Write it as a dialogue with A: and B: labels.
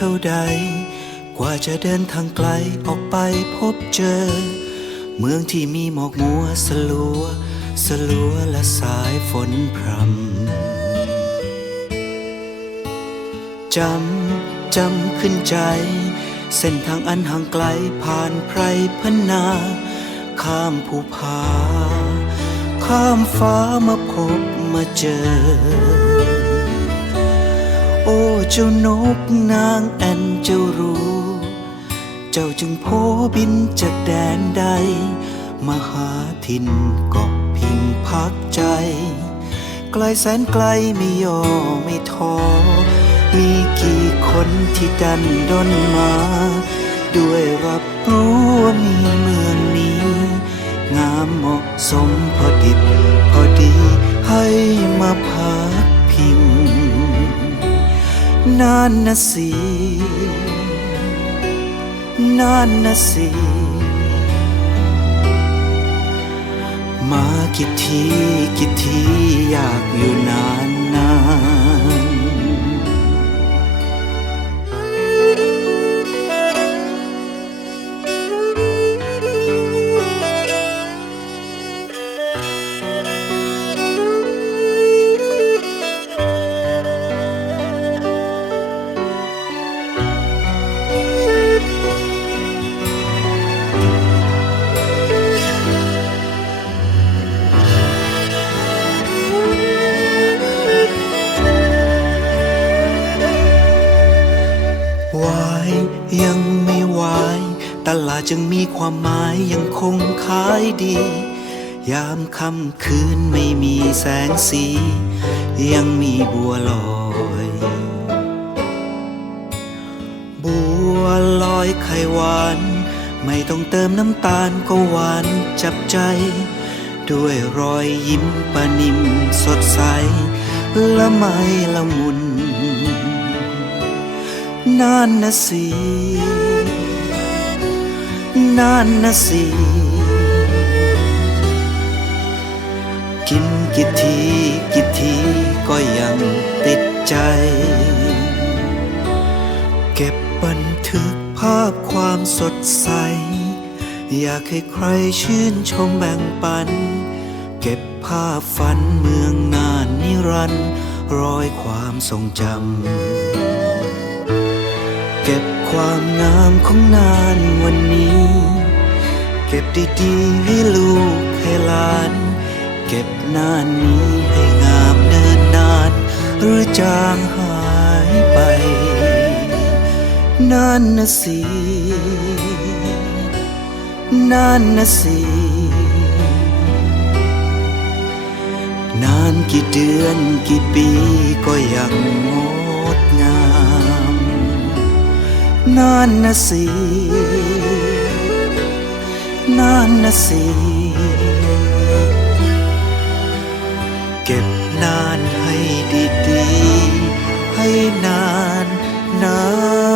A: ท่าใด กว่าจะเดินทางไกลออกไปพบเจอ เมืองที่มีหมอกมัวสลัว สลัวและสายฝนพรำจำจำขึ้นใจ เส้นทางอันห่างไกลผ่านไพรพนา ข้ามภูผา ข้ามฟ้ามาพบมาเจอ อ้เจ้านกนางแอนเจ้ารู้ เจ้าจึงโพบินจากแดนใด มาหาถิ่นเกาะพิงพักใจ ไกลแสนไกลไม่ย่อไม่ท้อ มีกี่คนที่ดันดนมา ด้วยรับรู้ว่ามีเมืองนี้ งามเหมาะสมพอดิบานนะสินานนะสิ มากี่ทีกี่ทีอยากอยู่นานนาน ยังไม่วาย ตลาดจึงมีความหมายยังคงขายดี ยามค่ำคืนไม่มีแสงสี ยังมีบัวลอย บัวลอยไข่หวาน ไม่ต้องเติมน้ำตาลก็หวานจับใจ ด้วยรอยยิ้มปานิมสดใส ละไมละมุน นานนะสินานนะสิ กินกี่ทีกี่ทีก็ยังติดใจ เก็บบันทึกภาพความสดใส อยากให้ใครชื่นชมแบ่งปัน เก็บภาพฝันเมืองนานนิรันดร์รอยความทรงจำ ความงามของนานวันนี้ เก็บดีๆให้ลูกให้หลาน เก็บนานนี้ให้งามเนินนาน หรือจางหายไปนานนะสินานนะสิ นานกี่เดือนกี่ปีก็ยังงดง นานนะสินานนะสิเก็บนานให้ดีๆให้นานนาน